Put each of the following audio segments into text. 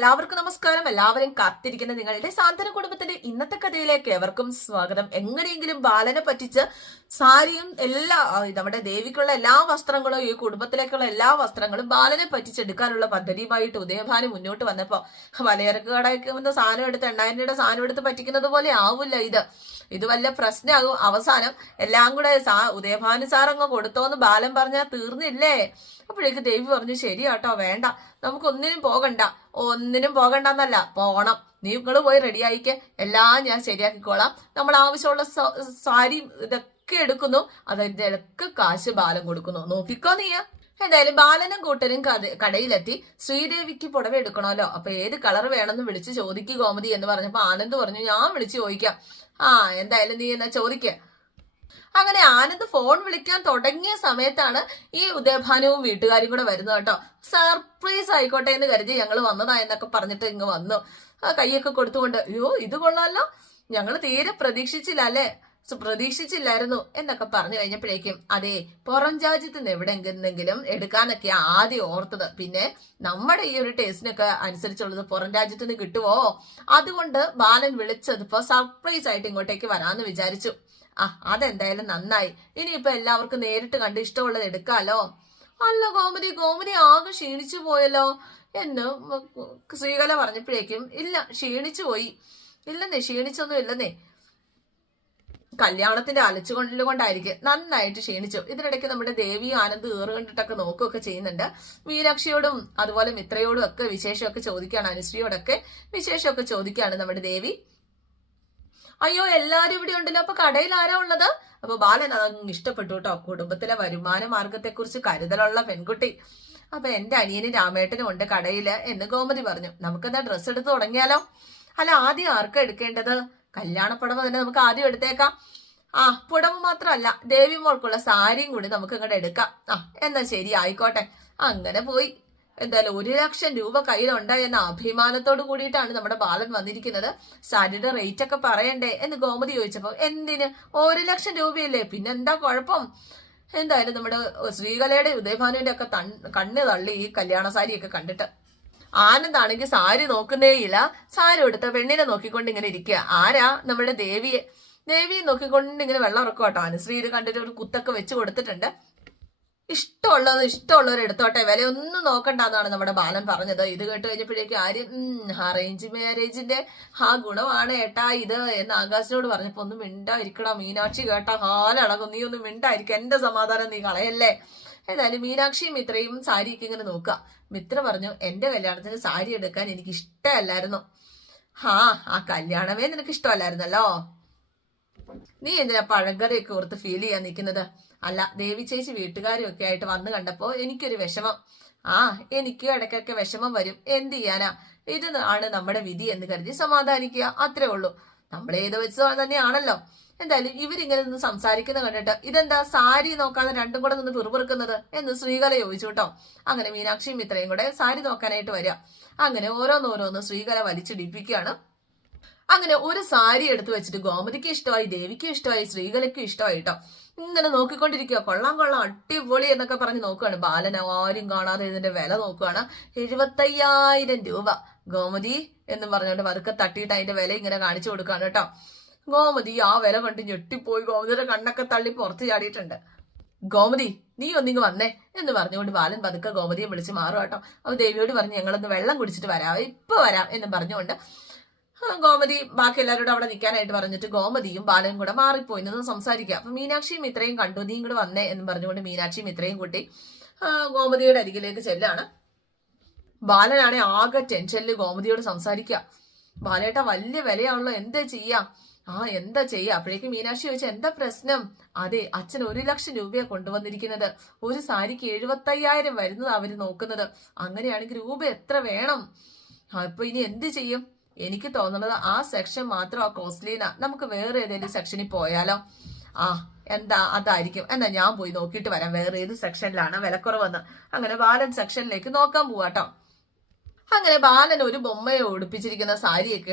എല്ലാവർക്കും നമസ്കാരം. എല്ലാവരും കാത്തിരിക്കുന്ന നിങ്ങളുടെ സാന്ത്വന കുടുംബത്തിന്റെ ഇന്നത്തെ കഥയിലേക്ക് എവർക്കും സ്വാഗതം. എങ്ങനെയെങ്കിലും ബാലനെ പറ്റിച്ച് സാരിയും എല്ലാ നമ്മുടെ ദേവിക്കുള്ള എല്ലാ വസ്ത്രങ്ങളും ഈ കുടുംബത്തിലേക്കുള്ള എല്ലാ വസ്ത്രങ്ങളും ബാലനെ പറ്റിച്ചെടുക്കാനുള്ള പദ്ധതിയുമായിട്ട് ഉദയഭാനു മുന്നോട്ട് വന്നപ്പോ വലയിറക്ക് കടയ്ക്ക് സാധനം എടുത്ത് എണ്ണായിരം രൂപയുടെ സാധനം എടുത്ത് പറ്റിക്കുന്നത് പോലെ ആവില്ല ഇത്. ഇത് വല്ല പ്രശ്നമാകും. അവസാനം എല്ലാം കൂടെ സാ ഉദയഭാനു സാർ കൊടുത്തോന്ന് ബാലൻ പറഞ്ഞാൽ തീർന്നില്ലേ? അപ്പോഴേക്ക് ദേവി പറഞ്ഞു ശരി കേട്ടോ വേണ്ട. നമുക്കൊന്നിനും പോകണ്ട. ഒന്നിനും പോകണ്ടെന്നല്ല. പോണം. നിങ്ങൾ പോയി റെഡി ആയിക്കെ. എല്ലാം ഞാൻ ശരിയാക്കിക്കോളാം. നമ്മൾ ആവശ്യമുള്ള സാരി ഇതൊക്കെ എടുക്കുന്നു. അതിന്റെ ഇടയ്ക്ക് കാശ് ബാലൻ കൊടുക്കുന്നു. നോക്കിക്കോ നീ. എന്തായാലും ബാലനും കൂട്ടരും കഥ കടയിലെത്തി. ശ്രീദേവിക്ക് പുടവ എടുക്കണമല്ലോ. അപ്പൊ ഏത് കളർ വേണമെന്ന് വിളിച്ച് ചോദിക്കുക ഗോമതി എന്ന് പറഞ്ഞപ്പോ ആനന്ദ് പറഞ്ഞു ഞാൻ വിളിച്ച് ചോദിക്കാം. ആ എന്തായാലും നീ എന്നാ ചോദിക്ക. അങ്ങനെ ആനന്ദ് ഫോൺ വിളിക്കാൻ തുടങ്ങിയ സമയത്താണ് ഈ ഉദയഭാനുവും വീട്ടുകാരും കൂടെ വരുന്നത് കേട്ടോ. സർപ്രൈസ് ആയിക്കോട്ടെ എന്ന് കരുതി ഞങ്ങൾ വന്നതാ എന്നൊക്കെ പറഞ്ഞിട്ട് ഇങ്ങ് വന്നു. കൈയൊക്കെ കൊടുത്തുകൊണ്ട് അയ്യോ ഇത് കൊള്ളാമല്ലോ ഞങ്ങൾ തീരെ പ്രതീക്ഷിച്ചില്ല അല്ലേ? പ്രതീക്ഷിച്ചില്ലായിരുന്നു എന്നൊക്കെ പറഞ്ഞു കഴിഞ്ഞപ്പോഴേക്കും അതെ പുറം രാജ്യത്ത് നിന്ന് എവിടെയെങ്കിലും എടുക്കാനൊക്കെ ആദ്യം ഓർത്തത്. പിന്നെ നമ്മുടെ ഈ ഒരു ടേസ്റ്റിനൊക്കെ അനുസരിച്ചുള്ളത് പുറം രാജ്യത്ത് നിന്ന് കിട്ടുമോ അതുകൊണ്ട് ബാലൻ വിളിച്ചത് ഇപ്പൊ സർപ്രൈസ് ആയിട്ട് ഇങ്ങോട്ടേക്ക് വരാന്ന് വിചാരിച്ചു. ആ അതെന്തായാലും നന്നായി. ഇനിയിപ്പോ എല്ലാവർക്കും നേരിട്ട് കണ്ട് ഇഷ്ടമുള്ളത് എടുക്കാലോ? അല്ല ഗോമതി ഗോമതി ആകെ ക്ഷീണിച്ചു പോയല്ലോ. എന്ന് ശ്രീകല പറഞ്ഞപ്പോഴേക്കും ഇല്ല ക്ഷീണിച്ചു പോയി. ഇല്ലെന്നേ ക്ഷീണിച്ചൊന്നും ഇല്ലെന്നേ കല്യാണത്തിന്റെ അലച്ചുകൊണ്ടിൽ കൊണ്ടായിരിക്കും നന്നായിട്ട് ക്ഷീണിച്ചു. ഇതിനിടയ്ക്ക് നമ്മുടെ ദേവിയും ആനന്ദ് ഏറ് കണ്ടിട്ടൊക്കെ നോക്കുകയൊക്കെ ചെയ്യുന്നുണ്ട്. മീനാക്ഷിയോടും അതുപോലെ മിത്രയോടും ഒക്കെ വിശേഷമൊക്കെ ചോദിക്കുകയാണ്. അനുശ്രീയോടൊക്കെ വിശേഷമൊക്കെ ചോദിക്കുകയാണ് നമ്മുടെ ദേവി. അയ്യോ എല്ലാരും ഇവിടെ ഉണ്ടല്ലോ. അപ്പൊ കടയിൽ ആരാ ഉള്ളത്? അപ്പൊ ബാലൻ അതങ്ങ് ഇഷ്ടപ്പെട്ടു കേട്ടോ. കുടുംബത്തിലെ വരുമാന മാർഗത്തെ കുറിച്ച് കരുതലുള്ള പെൺകുട്ടി. അപ്പൊ എന്റെ അനിയനും രാമേട്ടനും ഉണ്ട് കടയിൽ എന്ന് ഗോമതി പറഞ്ഞു. നമുക്കെന്താ ഡ്രസ്സ് എടുത്ത് തുടങ്ങിയാലോ? അല്ല ആദ്യം ആർക്കാ എടുക്കേണ്ടത്? കല്യാണപ്പുടവ തന്നെ നമുക്ക് ആദ്യം എടുത്തേക്കാം. ആ പുടവ് മാത്രമല്ല ദേവി മോൾക്കുള്ള സാരിയും കൂടി നമുക്ക് ഇങ്ങോട്ട് എടുക്കാം. ആ എന്നാ ശരി ആയിക്കോട്ടെ. അങ്ങനെ പോയി. എന്തായാലും ഒരു ലക്ഷം രൂപ കയ്യിലുണ്ടായി എന്ന അഭിമാനത്തോട് കൂടിയിട്ടാണ് നമ്മുടെ ബാലൻ വന്നിരിക്കുന്നത്. സാരിയുടെ റേറ്റ് ഒക്കെ പറയണ്ടേ എന്ന് ഗോമതി ചോദിച്ചപ്പോ എന്തിന്? ഒരു ലക്ഷം രൂപയല്ലേ? പിന്നെ എന്താ കുഴപ്പം? എന്തായാലും നമ്മുടെ ശ്രീകലയുടെ ഉദയഭാനുവിന്റെ ഒക്കെ കണ്ണ് തള്ളി ഈ കല്യാണ സാരിയൊക്കെ കണ്ടിട്ട് ആനന്ദാണെങ്കിൽ സാരി നോക്കുന്നേയില്ല. സാരി എടുത്ത പെണ്ണിനെ നോക്കിക്കൊണ്ട് ഇങ്ങനെ ഇരിക്കുക. ആരാ? നമ്മുടെ ദേവിയെ. ദേവിയെ നോക്കിക്കൊണ്ട് ഇങ്ങനെ വെള്ളം ഇറക്കും കേട്ടോ. അനുശ്രീ ഇത് കണ്ടിട്ട് ഒരു കുത്തൊക്കെ വെച്ച് കൊടുത്തിട്ടുണ്ട്. ഇഷ്ടമുള്ളത് ഇഷ്ടമുള്ളവർ എടുത്തോട്ടെ. വില ഒന്നും നോക്കണ്ടെന്നാണ് നമ്മുടെ ബാലൻ പറഞ്ഞത്. ഇത് കേട്ട് കഴിഞ്ഞപ്പോഴേക്കും ആര്യം അറേഞ്ച് മാരേജിന്റെ ആ ഗുണമാണ് ഏട്ടാ ഇത് എന്ന് ആകാശിനോട് പറഞ്ഞപ്പോ ഒന്നും മിണ്ടായിരിക്കണം. മീനാക്ഷി കേട്ടാ ഹാലളകും നീ ഒന്നും മിണ്ടായിരിക്കും. എന്റെ സമാധാനം നീ കളയല്ലേ? ഏതായാലും മീനാക്ഷിയും ഇത്രയും സാരിയൊക്കെ ഇങ്ങനെ നോക്കുക. മിത്ര പറഞ്ഞു എന്റെ കല്യാണത്തിന് സാരി എടുക്കാൻ എനിക്ക് ഇഷ്ടമല്ലായിരുന്നു ഹാ ആ കല്യാണമേ നിനക്ക് ഇഷ്ടമല്ലായിരുന്നല്ലോ നീ എന്തിനാ പഴങ്കറിയൊക്കെ ഓർത്ത് ഫീൽ ചെയ്യാൻ നിൽക്കുന്നത്? അല്ല ദേവി ചേച്ചി വീട്ടുകാരും ഒക്കെ ആയിട്ട് വന്ന് കണ്ടപ്പോ എനിക്കൊരു വിഷമം. ആ എനിക്കും ഇടയ്ക്കൊക്കെ വിഷമം വരും. എന്ത് ചെയ്യാനാ? ഇത് ആണ് നമ്മുടെ വിധി എന്ന് കരുതി സമാധാനിക്കുക. അത്രേ ഉള്ളൂ. നമ്മൾ ഏത് വെച്ച് തന്നെയാണല്ലോ. എന്തായാലും ഇവരിങ്ങനെ നിന്ന് സംസാരിക്കുന്നത് കണ്ടിട്ട് ഇതെന്താ സാരി നോക്കാതെ രണ്ടും കൂടെ നിന്ന് പിറുപിറുക്കുന്നത് എന്ന് ശ്രീകല ചോദിച്ചു കേട്ടോ അങ്ങനെ മീനാക്ഷിയും ഇത്രയും കൂടെ സാരി നോക്കാനായിട്ട് വരിക. അങ്ങനെ ഓരോന്നോരോന്ന് ശ്രീകല വലിച്ചിടിപ്പിക്കുകയാണ്. അങ്ങനെ ഒരു സാരി എടുത്തു വെച്ചിട്ട് ഗോമതിക്ക് ഇഷ്ടമായി ദേവിക്കും ഇഷ്ടമായി ശ്രീകലയ്ക്കും ഇഷ്ടമായി കേട്ടോ ഇങ്ങനെ നോക്കിക്കൊണ്ടിരിക്കുക. കൊള്ളാം കൊള്ളാം അടിപൊളി എന്നൊക്കെ പറഞ്ഞ് നോക്കുകയാണ്. ബാലന ആരും കാണാതെ ഇതിന്റെ വില നോക്കുകയാണ്. എഴുപത്തയ്യായിരം രൂപ ഗോമതി എന്ന് പറഞ്ഞുകൊണ്ട് വറുക്കെ തട്ടിയിട്ട് അതിന്റെ വില ഇങ്ങനെ കാണിച്ചു കൊടുക്കുകയാണ് കേട്ടോ. ഗോമതി ആ വില കണ്ട് ഞെട്ടിപ്പോയി. ഗോമതിയുടെ കണ്ണൊക്കെ തള്ളി പുറത്ത് ചാടിയിട്ടുണ്ട്. ഗോമതി നീ ഒന്നിങ്ങ് വന്നേ എന്ന് പറഞ്ഞുകൊണ്ട് ബാലൻ പതുക്കെ ഗോമതിയെ വിളിച്ച് മാറും കേട്ടോ. അപ്പൊ ദേവിയോട് പറഞ്ഞ് ഞങ്ങളൊന്ന് വെള്ളം കുടിച്ചിട്ട് വരാം. ഇപ്പൊ വരാം എന്ന് പറഞ്ഞുകൊണ്ട് ഗോമതി ബാക്കി എല്ലാവരോടും അവിടെ നിൽക്കാനായിട്ട് പറഞ്ഞിട്ട് ഗോമതിയും ബാലനും കൂടെ മാറിപ്പോയി. നിന്ന് സംസാരിക്കുക അപ്പൊ മീനാക്ഷിയും ഇത്രയും കണ്ടു. നീ ഇങ്ങോട്ട് വന്നേ എന്ന് പറഞ്ഞുകൊണ്ട് മീനാക്ഷിയും ഇത്രയും കൂട്ടി ഗോമതിയുടെ അരികിലേക്ക് ചെല്ലാണ്. ബാലനാണെ ആകെ ടെൻഷനിൽ ഗോമതിയോട് സംസാരിക്കുക ബാലേട്ട വലിയ വിലയാണല്ലോ. എന്താ ചെയ്യാ? ആ എന്താ ചെയ്യാ? അപ്പോഴേക്കും മീനാക്ഷി ചോദിച്ചു എന്താ പ്രശ്നം? അതെ അച്ഛൻ ഒരു ലക്ഷം രൂപയാണ് കൊണ്ടുവന്നിരിക്കുന്നത്. ഒരു സാരിക്ക് എഴുപത്തയ്യായിരം വരുന്നത് അവർ നോക്കുന്നത്. അങ്ങനെയാണെങ്കിൽ രൂപ എത്ര വേണം? അപ്പൊ ഇനി എന്ത് ചെയ്യും? എനിക്ക് തോന്നുന്നത് ആ സെക്ഷൻ മാത്രം ആ കോസ്റ്റ്ലീന. നമുക്ക് വേറെ ഏതെങ്കിലും സെക്ഷനിൽ പോയാലോ? ആ എന്താ? അതായിരിക്കും. എന്താ ഞാൻ പോയി നോക്കിയിട്ട് വരാം. വേറെ ഏത് സെക്ഷനിലാണ് വിലക്കുറവെന്ന്. അങ്ങനെ ബാലൻ സെക്ഷനിലേക്ക് നോക്കാൻ പോവാട്ടോ. അങ്ങനെ ബാലൻ ഒരു ബൊമ്മയെ ഉടുപ്പിച്ചിരിക്കുന്ന സാരിയൊക്കെ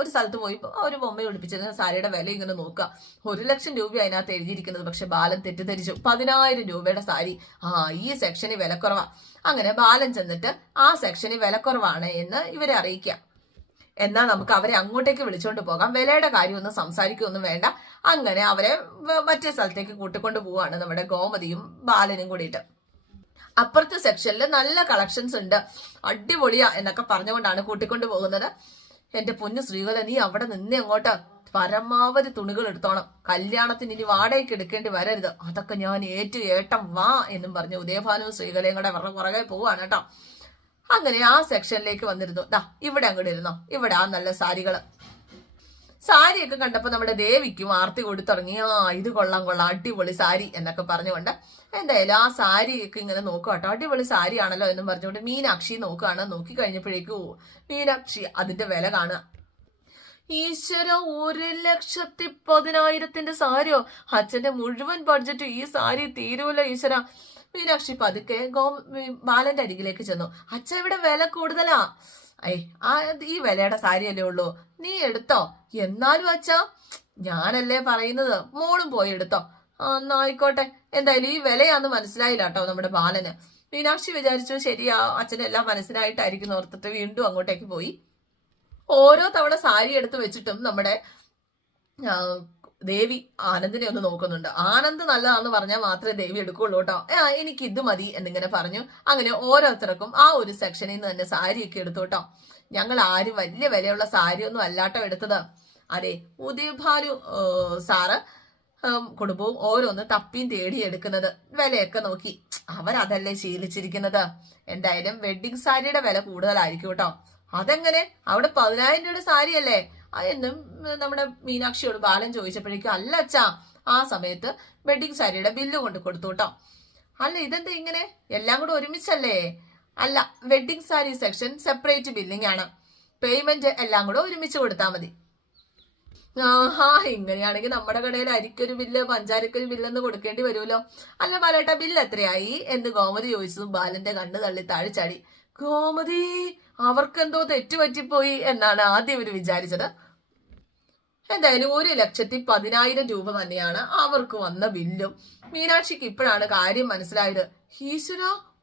ഒരു സ്ഥലത്ത് പോയി. ഒരു ബൊമ്മയെ ഉടുപ്പിച്ചിരുന്ന സാരിയുടെ വില ഇങ്ങനെ നോക്കുക. ഒരു ലക്ഷം രൂപ അതിനകത്ത് എഴുതിയിരിക്കുന്നത്. പക്ഷെ ബാലൻ തെറ്റിദ്ധരിച്ചു. പതിനായിരം രൂപയുടെ സാരി. ആ ഈ സെക്ഷന് വിലക്കുറവാ. അങ്ങനെ ബാലൻ ചെന്നിട്ട് ആ സെക്ഷന് വിലക്കുറവാണ് എന്ന് ഇവരെ അറിയിക്കാം എന്നാൽ നമുക്ക് അവരെ അങ്ങോട്ടേക്ക് വിളിച്ചുകൊണ്ട് പോകാം. വിലയുടെ കാര്യമൊന്നും സംസാരിക്കുകയൊന്നും വേണ്ട. അങ്ങനെ അവരെ മറ്റേ സ്ഥലത്തേക്ക് കൂട്ടിക്കൊണ്ട് പോവാണ് നമ്മുടെ ഗോമതിയും ബാലനും കൂടിയിട്ട്. അപ്പുറത്തെ സെക്ഷനിൽ നല്ല കളക്ഷൻസ് ഉണ്ട്. അടിപൊളിയാ എന്നൊക്കെ പറഞ്ഞുകൊണ്ടാണ് കൂട്ടിക്കൊണ്ട് പോകുന്നത്. എന്റെ പൊന്നു ശ്രീകല നീ അവിടെ നിന്ന് അങ്ങോട്ട് പരമാവധി തുണികൾ എടുത്തോണം. കല്യാണത്തിന് ഇനി വാടകയ്ക്ക് എടുക്കേണ്ടി വരരുത്. അതൊക്കെ ഞാൻ ഏറ്റു ഏട്ടം വാ എന്നും പറഞ്ഞു ഉദയഭാനു ശ്രീകലയും കൂടെ അവരുടെ പുറകെ പോവാണ് കേട്ടോ. അങ്ങനെ ആ സെക്ഷനിലേക്ക് വന്നിരുന്നു. ദാ ഇവിടെ അങ്ങോട്ട് ഇരുന്നോ. ഇവിടെ ആ നല്ല സാരികൾ. സാരിയൊക്കെ കണ്ടപ്പോൾ നമ്മുടെ ദേവിക്കും ആർത്തി കൊടുത്തുടങ്ങി ആ ഇത് കൊള്ളാം കൊള്ളാം അടിപൊളി സാരി എന്നൊക്കെ പറഞ്ഞുകൊണ്ട് എന്തായാലും ആ സാരിയൊക്കെ ഇങ്ങനെ നോക്കുക കേട്ടോ അടിപൊളി സാരിയാണല്ലോ എന്നും പറഞ്ഞുകൊണ്ട് മീനാക്ഷി നോക്കുകയാണ് നോക്കി കഴിഞ്ഞപ്പോഴേക്കും മീനാക്ഷി അതിന്റെ വില കാണുക. ഈശ്വര ഒരു ലക്ഷത്തി പതിനായിരത്തിന്റെ സാരിയോ? അച്ഛന്റെ മുഴുവൻ ബഡ്ജറ്റ് ഈ സാരി തീരുമല്ലോ ഈശ്വര. മീനാക്ഷി പതുക്കെ ഗോ ബാലന്റെ അരികിലേക്ക് ചെന്നു. അച്ഛ ഇവിടെ വില കൂടുതലാ. ഏ ആ ഈ വിലയുടെ സാരിയല്ലേ ഉള്ളൂ. നീ എടുത്തോ? എന്നാലും അച്ഛ ഞാനല്ലേ പറയുന്നത്? മോളും പോയി എടുത്തോ. എന്നാ ആയിക്കോട്ടെ. എന്തായാലും ഈ വിലയാന്ന് മനസ്സിലായില്ല കേട്ടോ നമ്മുടെ ബാലന്. മീനാക്ഷി വിചാരിച്ചു ശരിയാ അച്ഛനെല്ലാം മനസ്സിലായിട്ടായിരിക്കും ഓർത്തിട്ട് വീണ്ടും അങ്ങോട്ടേക്ക് പോയി. ഓരോ തവണ സാരി എടുത്ത് വെച്ചിട്ടും നമ്മുടെ ദേവി ആനന്ദിനെ ഒന്ന് നോക്കുന്നുണ്ട്. ആനന്ദ് നല്ലതാണെന്ന് പറഞ്ഞാൽ മാത്രമേ ദേവി എടുക്കുള്ളൂ കേട്ടോ. എനിക്ക് ഇത് മതി എന്നിങ്ങനെ പറഞ്ഞു. അങ്ങനെ ഓരോരുത്തർക്കും ആ ഒരു സെക്ഷനിൽ നിന്ന് തന്നെ സാരിയൊക്കെ എടുത്തു കേട്ടോ. ഞങ്ങൾ ആരും വലിയ വിലയുള്ള സാരിയൊന്നും അല്ലാട്ടോ എടുത്തത്. അതെ ഉദയഭാനു സാറ് കുടുംബവും ഓരോന്ന് തപ്പിയും തേടി എടുക്കുന്നത്. വിലയൊക്കെ നോക്കി. അവരതല്ലേ ശീലിച്ചിരിക്കുന്നത്? എന്തായാലും വെഡിങ് സാരിയുടെ വില കൂടുതലായിരിക്കും കേട്ടോ. അതെങ്ങനെ? അവിടെ പതിനായിരം രൂപയുടെ സാരിയല്ലേ? എന്നും നമ്മുടെ മീനാക്ഷിയോട് ബാലൻ ചോദിച്ചപ്പോഴേക്കും അല്ല അച്ഛാ ആ സമയത്ത് വെഡിങ് സാരിയുടെ ബില്ല് കൊണ്ട് കൊടുത്തു കേട്ടോ അല്ല ഇതെന്താ ഇങ്ങനെ? എല്ലാം കൂടെ ഒരുമിച്ചല്ലേ? അല്ല wedding sari section separate billing ആണ്. പേയ്മെന്റ് എല്ലാം കൂടെ ഒരുമിച്ച് കൊടുത്താൽ മതി. ആഹാ ഇങ്ങനെയാണെങ്കിൽ നമ്മുടെ കടയിൽ അരിക്കൊരു ബില്ല് പഞ്ചാരക്കൊരു ബില്ലെന്ന് കൊടുക്കേണ്ടി വരുമല്ലോ. അല്ല ബാലേട്ട ബില്ല് എത്രയായി? എന്ന് ഗോമതി ചോദിച്ചതും ബാലന്റെ കണ്ണ് തള്ളി താഴ്ചാടി ഗോമതി അവർക്കെന്തോ തെറ്റുപറ്റിപ്പോയി എന്നാണ് ആദ്യം ഇവർ വിചാരിച്ചത്. എന്തായാലും ഒരു ലക്ഷത്തി പതിനായിരം രൂപ തന്നെയാണ് അവർക്ക് വന്ന ബില്ലും. മീനാക്ഷിക്ക് ഇപ്പോഴാണ് കാര്യം മനസ്സിലായത്. ഈശ്വര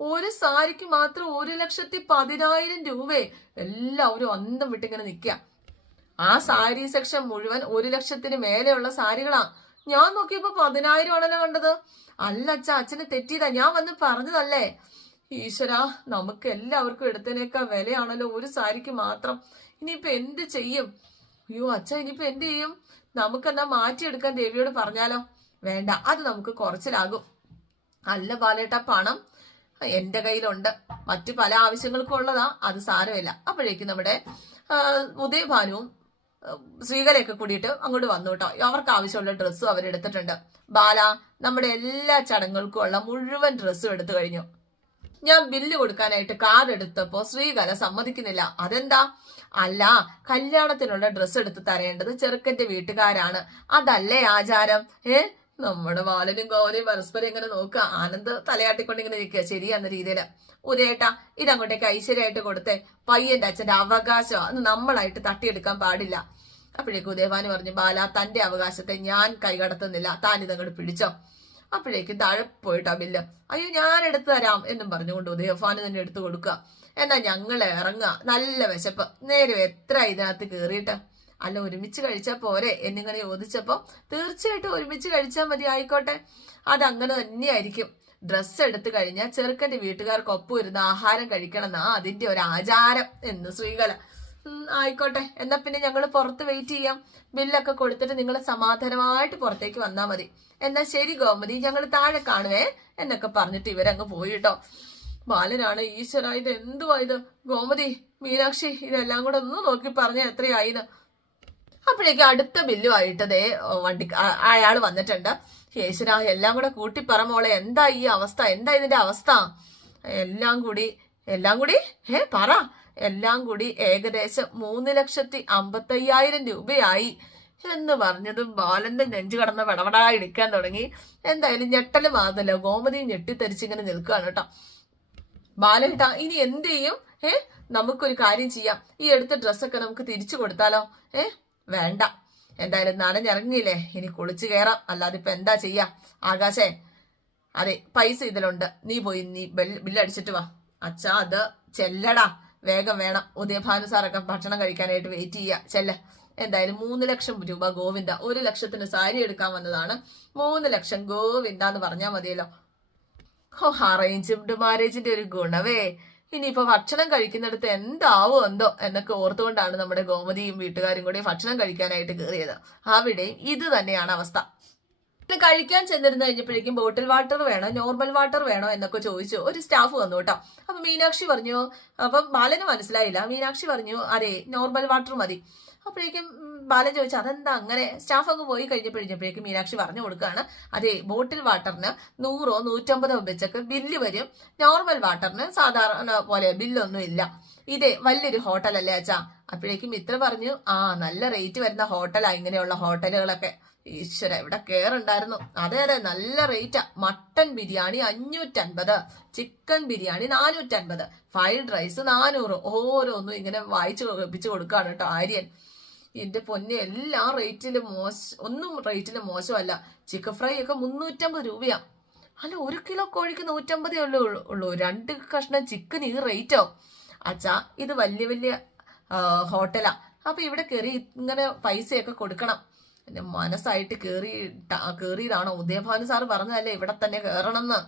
ഒരു സാരിക്ക് മാത്രം ഒരു ലക്ഷത്തി പതിനായിരം രൂപയെ എല്ലാവരും അന്തം വിട്ടിങ്ങനെ നിൽക്കുക ആ സാരി സെക്ഷൻ മുഴുവൻ ഒരു ലക്ഷത്തിന് മേലെയുള്ള സാരികളാ. ഞാൻ നോക്കിയപ്പോ പതിനായിരം ആണല്ലോ കണ്ടത്. അല്ല അച്ഛ അച്ഛന് തെറ്റിയതാ. ഞാൻ വന്ന് പറഞ്ഞതല്ലേ? ഈശ്വര നമുക്ക് എല്ലാവർക്കും എടുത്തതിനേക്കാൾ വിലയാണല്ലോ ഒരു സാരിക്ക് മാത്രം. ഇനിയിപ്പൊ എന്ത് ചെയ്യും? അയ്യോ അച്ഛ ഇനിയിപ്പോ എന്ത് ചെയ്യും? നമുക്കെന്നാ മാറ്റിയെടുക്കാൻ ദേവിയോട് പറഞ്ഞാലോ? വേണ്ട അത് നമുക്ക് കുറച്ചിലാകും. അല്ല ബാലേട്ട പണം എന്റെ കയ്യിലുണ്ട്. മറ്റു പല ആവശ്യങ്ങൾക്കും ഉള്ളതാ അത് സാരമില്ല. അപ്പോഴേക്കും നമ്മുടെ ഉദയഭാനുവും സ്ത്രീകരെയൊക്കെ കൂടിയിട്ട് അങ്ങോട്ട് വന്നു കേട്ടോ. അവർക്ക് ആവശ്യമുള്ള ഡ്രസ്സും അവരെടുത്തിട്ടുണ്ട്. ബാല നമ്മുടെ എല്ലാ ചടങ്ങുകൾക്കും ഉള്ള മുഴുവൻ ഡ്രസ്സും എടുത്തു കഴിഞ്ഞു. ഞാൻ ബില്ല് കൊടുക്കാനായിട്ട് കാർഡ് എടുത്തപ്പോ ശ്രീകല സമ്മതിക്കുന്നില്ല. അതെന്താ? അല്ല കല്യാണത്തിനുള്ള ഡ്രസ്സ് എടുത്ത് തരേണ്ടത് ചെറുക്കന്റെ വീട്ടുകാരാണ്. അതല്ലേ ആചാരം? ഏ? നമ്മുടെ വാലനും ഗൗരയും പരസ്പരം ഇങ്ങനെ നോക്കുക. ആനന്ദ് തലയാട്ടിക്കൊണ്ട് ഇങ്ങനെ നിൽക്കുക. ശരിയെന്ന രീതിയിൽ. ഉദയേട്ടാ ഇതങ്ങോട്ടേക്ക് ഐശ്വര്യമായിട്ട് കൊടുത്തേ. പയ്യന്റെ അച്ഛന്റെ അവകാശം. അത് നമ്മളായിട്ട് തട്ടിയെടുക്കാൻ പാടില്ല. അപ്പോഴേക്കും ഉദയഭാനു പറഞ്ഞു ബാല തന്റെ അവകാശത്തെ ഞാൻ കൈകടത്തുന്നില്ല. താൻ ഇതങ്ങോട്ട് പിടിച്ചോ. അപ്പോഴേക്കും താഴെ പോയിട്ടാ ബില്ല് അയ്യോ ഞാൻ എടുത്തു തരാം എന്നും പറഞ്ഞുകൊണ്ട് ഉദയഫാന് തന്നെ എടുത്തു കൊടുക്കുക. എന്നാ ഞങ്ങൾ ഇറങ്ങുക. നല്ല വിശപ്പ്. നേരെ എത്ര ഇതിനകത്ത് കയറിയിട്ട് അല്ല ഒരുമിച്ച് കഴിച്ചാൽ പോരെ? എന്നിങ്ങനെ ചോദിച്ചപ്പോ തീർച്ചയായിട്ടും ഒരുമിച്ച് കഴിച്ചാൽ മതി ആയിക്കോട്ടെ. അതങ്ങനെ തന്നെയായിരിക്കും. ഡ്രസ്സ് എടുത്തു കഴിഞ്ഞാൽ ചെറുക്കന്റെ വീട്ടുകാർക്കൊപ്പം ഇരുന്ന് ആഹാരം കഴിക്കണം എന്നാ അതിന്റെ ഒരു ആചാരം എന്ന് ഉം, ആയിക്കോട്ടെ. എന്നാ പിന്നെ ഞങ്ങൾ പുറത്ത് വെയിറ്റ് ചെയ്യാം. ബില്ലൊക്കെ കൊടുത്തിട്ട് നിങ്ങൾ സമാധാനമായിട്ട് പുറത്തേക്ക് വന്നാൽ മതി. എന്നാ ശരി ഗോമതി ഞങ്ങൾ താഴെ കാണുവേ എന്നൊക്കെ പറഞ്ഞിട്ട് ഇവരങ്ങ് പോയി കേട്ടോ. ബാലനാണ് ഈശ്വര ഇത് എന്തുവാ ഇത്? ഗോമതി മീനാക്ഷി ഇതെല്ലാം കൂടെ ഒന്ന് നോക്കി പറഞ്ഞ എത്രയായിന്ന്? അപ്പോഴേക്കും അടുത്ത ബില്ലുമായിട്ട് ദേ വണ്ടി അയാൾ വന്നിട്ടുണ്ട്. യേശുര എല്ലാം കൂടെ കൂട്ടി പറമോളെ എന്താ ഈ അവസ്ഥ? എന്താ ഇതിന്റെ അവസ്ഥ? എല്ലാം കൂടി എല്ലാം കൂടി? ഏ പറ. എല്ലാം കൂടി ഏകദേശം മൂന്ന് ലക്ഷത്തി അമ്പത്തയ്യായിരം രൂപയായി എന്ന് പറഞ്ഞതും ബാലന്റെ നെഞ്ചു കടന്ന പടപടാ ഇടിക്കാൻ തുടങ്ങി. എന്തായാലും ഞെട്ടൽ മാത്രമല്ല ഗോമതിയും ഞെട്ടിത്തെരിച്ചിങ്ങനെ നിൽക്കുകയാണ് കേട്ടോ. ബാലേട്ട ഇനി എന്ത് ചെയ്യും? ഏ? നമുക്കൊരു കാര്യം ചെയ്യാം. ഈ എടുത്ത ഡ്രസ്സൊക്കെ നമുക്ക് തിരിച്ചു കൊടുത്താലോ? ഏ? വേണ്ട. എന്തായാലും നനഞ്ഞിറങ്ങിയില്ലേ ഇനി കുളിച്ചു കയറാം. അല്ലാതെ ഇപ്പൊ എന്താ ചെയ്യാ? ആകാശേ അതെ പൈസ ഇതിലുണ്ട്. നീ പോയി നീ ബില്ലടിച്ചിട്ട് വാ. അച്ഛാ അത് ചെല്ലടാ. വേഗം വേണം. ഉദയഭാനു സാറൊക്കെ ഭക്ഷണം കഴിക്കാനായിട്ട് വെയിറ്റ് ചെയ്യുക ചെല്ല. എന്തായാലും മൂന്ന് ലക്ഷം രൂപ ഗോവിന്ദ ഒരു ലക്ഷത്തിന് സാരി എടുക്കാൻ വന്നതാണ്. മൂന്ന് ലക്ഷം ഗോവിന്ദ എന്ന് പറഞ്ഞാൽ മതിയല്ലോ. ഓ അറേഞ്ച്ഡ് മാരേജിന്റെ ഒരു ഗുണവേ. ഇനിയിപ്പോ ഭക്ഷണം കഴിക്കുന്നിടത്ത് എന്താവോ എന്തോ എന്നൊക്കെ ഓർത്തുകൊണ്ടാണ് നമ്മുടെ ഗോമതിയും വീട്ടുകാരും കൂടി ഭക്ഷണം കഴിക്കാനായിട്ട് കയറിയത് അവിടെയും ഇത് തന്നെയാണ് അവസ്ഥ. ഇത് കഴിക്കാൻ ചെന്നിരുന്ന് കഴിഞ്ഞപ്പോഴേക്കും ബോട്ടിൽ വാട്ടർ വേണോ നോർമൽ വാട്ടർ വേണോ എന്നൊക്കെ ചോദിച്ചു. ഒരു സ്റ്റാഫ് വന്നു കേട്ടോ. അപ്പൊ മീനാക്ഷി പറഞ്ഞു അപ്പൊ ബാലന് മനസ്സിലായില്ല. മീനാക്ഷി പറഞ്ഞു അതെ നോർമൽ വാട്ടർ മതി. അപ്പോഴേക്കും ബാലൻ ചോദിച്ചു അതെന്താ അങ്ങനെ? സ്റ്റാഫ് അങ്ങ് പോയി കഴിഞ്ഞപ്പോഴേക്കും മീനാക്ഷി പറഞ്ഞു കൊടുക്കുകയാണ് അതെ ബോട്ടിൽ വാട്ടറിന് നൂറോ നൂറ്റമ്പതോ വെച്ചൊക്കെ ബില്ല് വരും. നോർമൽ വാട്ടറിന് സാധാരണ പോലെ ബില്ലൊന്നും ഇല്ല. ഇതേ വലിയൊരു ഹോട്ടലല്ലേ അച്ഛാ? അപ്പോഴേക്കും ഇത്ര പറഞ്ഞു ആ നല്ല റേറ്റ് വരുന്ന ഹോട്ടലാ ഇങ്ങനെയുള്ള ഹോട്ടലുകളൊക്കെ ഈശ്വര ഇവിടെ കേറുണ്ടായിരുന്നു. അതെ അതെ നല്ല റേറ്റാ മട്ടൻ ബിരിയാണി അഞ്ഞൂറ്റൻപത് ചിക്കൻ ബിരിയാണി നാനൂറ്റൻപത് ഫ്രൈഡ് റൈസ് നാനൂറ് ഓരോന്നും ഇങ്ങനെ വായിച്ചു കേൾപ്പിച്ചു കൊടുക്കുകയാണ് കേട്ടോ ആര്യൻ. എന്റെ പൊന്നെ എല്ലാ റേറ്റിലും മോശ ഒന്നും റേറ്റിലും മോശമല്ല. ചിക്കൻ ഫ്രൈ ഒക്കെ മുന്നൂറ്റമ്പത് രൂപയാ. അല്ല ഒരു കിലോ കോഴിക്ക് നൂറ്റമ്പതേ ഉള്ളൂ ഉള്ളൂ. രണ്ട് കഷ്ണം ചിക്കൻ ഈ റേറ്റോ അച്ഛാ ഇത് വലിയ വലിയ ഹോട്ടലാ അപ്പൊ ഇവിടെ കയറി ഇങ്ങനെ പൈസയൊക്കെ കൊടുക്കണം. എന്റെ മനസ്സായിട്ട് കേറി കേറിയതാണോ? ഉദയഭാനു സാറ് പറഞ്ഞതല്ലേ ഇവിടെ തന്നെ കയറണമെന്ന്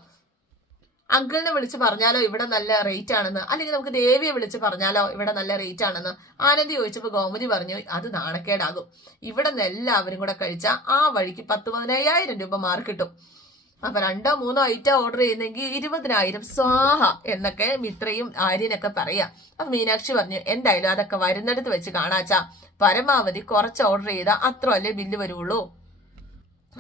അങ്കിളിനെ വിളിച്ച് പറഞ്ഞാലോ ഇവിടെ നല്ല റേറ്റ് ആണെന്ന്? അല്ലെങ്കിൽ നമുക്ക് ദേവിയെ വിളിച്ച് പറഞ്ഞാലോ ഇവിടെ നല്ല റേറ്റ് ആണെന്ന്? ആനന്ദി ചോദിച്ചപ്പോൾ ഗോമതി പറഞ്ഞു അത് നാണക്കേടാകും. ഇവിടെ നിന്ന് എല്ലാവരും കൂടെ കഴിച്ചാൽ ആ വഴിക്ക് പത്ത് പതിനയ്യായിരം രൂപ മാർക്ക് കിട്ടും. അപ്പൊ രണ്ടോ മൂന്നോ ഐറ്റം ഓർഡർ ചെയ്യുന്നെങ്കിൽ ഇരുപതിനായിരം. സ്വാഹ! എന്നൊക്കെ മിത്രയും ആര്യനൊക്കെ പറയാം. അപ്പൊ മീനാക്ഷി പറഞ്ഞു എന്തായാലും അതൊക്കെ വരുന്നിടത്ത് വെച്ച് കാണാച്ചാ. പരമാവധി കുറച്ച് ഓർഡർ ചെയ്താൽ അത്ര അല്ലേ ബില്ല് വരുള്ളൂ.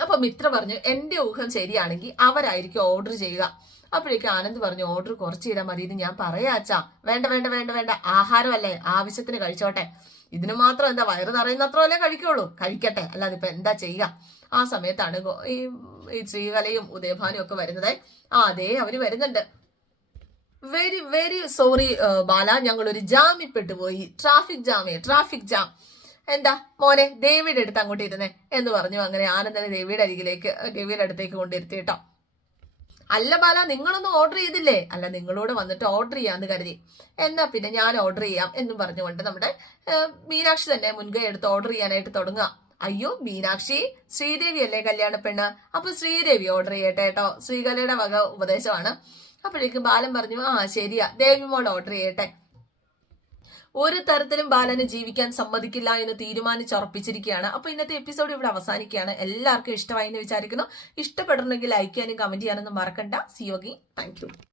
അപ്പൊ മിത്ര പറഞ്ഞു എന്റെ ഊഹം ശരിയാണെങ്കിൽ അവരായിരിക്കും ഓർഡർ ചെയ്യുക. അപ്പോഴേക്കും ആനന്ദ് പറഞ്ഞു ഓർഡർ കുറച്ച് ചെയ്താൽ മതി ഇത് ഞാൻ പറയാച്ചാ വേണ്ട വേണ്ട വേണ്ട വേണ്ട. ആഹാരമല്ലേ? ആവശ്യത്തിന് കഴിച്ചോട്ടെ. ഇതിന് മാത്രം എന്താ വയറ് നിറയുന്നത്ര അല്ലേ കഴിക്കുള്ളൂ? കഴിക്കട്ടെ. അല്ലാതെ ഇപ്പൊ എന്താ ചെയ്യുക? ആ സമയത്താണ് ഈ ഈ ശ്രീകലയും ഉദയഭാനും ഒക്കെ വരുന്നത് ആ അതെ അവർ വരുന്നുണ്ട്. വെരി വെരി സോറി ബാല ഞങ്ങൾ ഒരു ജാമിൽ പെട്ടുപോയി. ട്രാഫിക് ജാമേ ട്രാഫിക് ജാം എന്താ? മോനെ ദേവിയുടെ അടുത്ത് അങ്ങോട്ട് ഇരുന്നേ എന്ന് പറഞ്ഞു. അങ്ങനെ ആനന്ദനെ ദേവിയുടെ അരികിലേക്ക് ദേവിയുടെ അടുത്തേക്ക് കൊണ്ടിരുത്തി കേട്ടോ. അല്ല ബാല നിങ്ങളൊന്നും ഓർഡർ ചെയ്തില്ലേ? അല്ല നിങ്ങളോട് വന്നിട്ട് ഓർഡർ ചെയ്യാന്ന് കരുതി. എന്നാ പിന്നെ ഞാൻ ഓർഡർ ചെയ്യാം എന്നും പറഞ്ഞുകൊണ്ട് നമ്മുടെ മീനാക്ഷി തന്നെ മുൻകൈ എടുത്ത് ഓർഡർ ചെയ്യാനായിട്ട് തുടങ്ങുക. അയ്യോ മീനാക്ഷി ശ്രീദേവി അല്ലേ കല്യാണ പെണ്ണ്? അപ്പൊ ശ്രീദേവി ഓർഡർ ചെയ്യട്ടെ കേട്ടോ. ശ്രീകലയുടെ വക ഉപദേശമാണ്. അപ്പോഴേക്കും ബാലൻ പറഞ്ഞു ആ ശരിയാ. ദേവി മോൾ ഓർഡർ ചെയ്യട്ടെ. ഒരു തരത്തിലും ബാലന് ജീവിക്കാൻ സമ്മതിക്കില്ല എന്ന് തീരുമാനിച്ചുറപ്പിച്ചിരിക്കുകയാണ്. അപ്പൊ ഇന്നത്തെ എപ്പിസോഡ് ഇവിടെ അവസാനിക്കുകയാണ്. എല്ലാവർക്കും ഇഷ്ടമായി എന്ന് വിചാരിക്കുന്നു. ഇഷ്ടപ്പെടണമെങ്കിൽ ലൈക്ക് ചെയ്യാനും കമന്റ് ചെയ്യാനൊന്നും മറക്കണ്ട. സിയോഗി താങ്ക് യു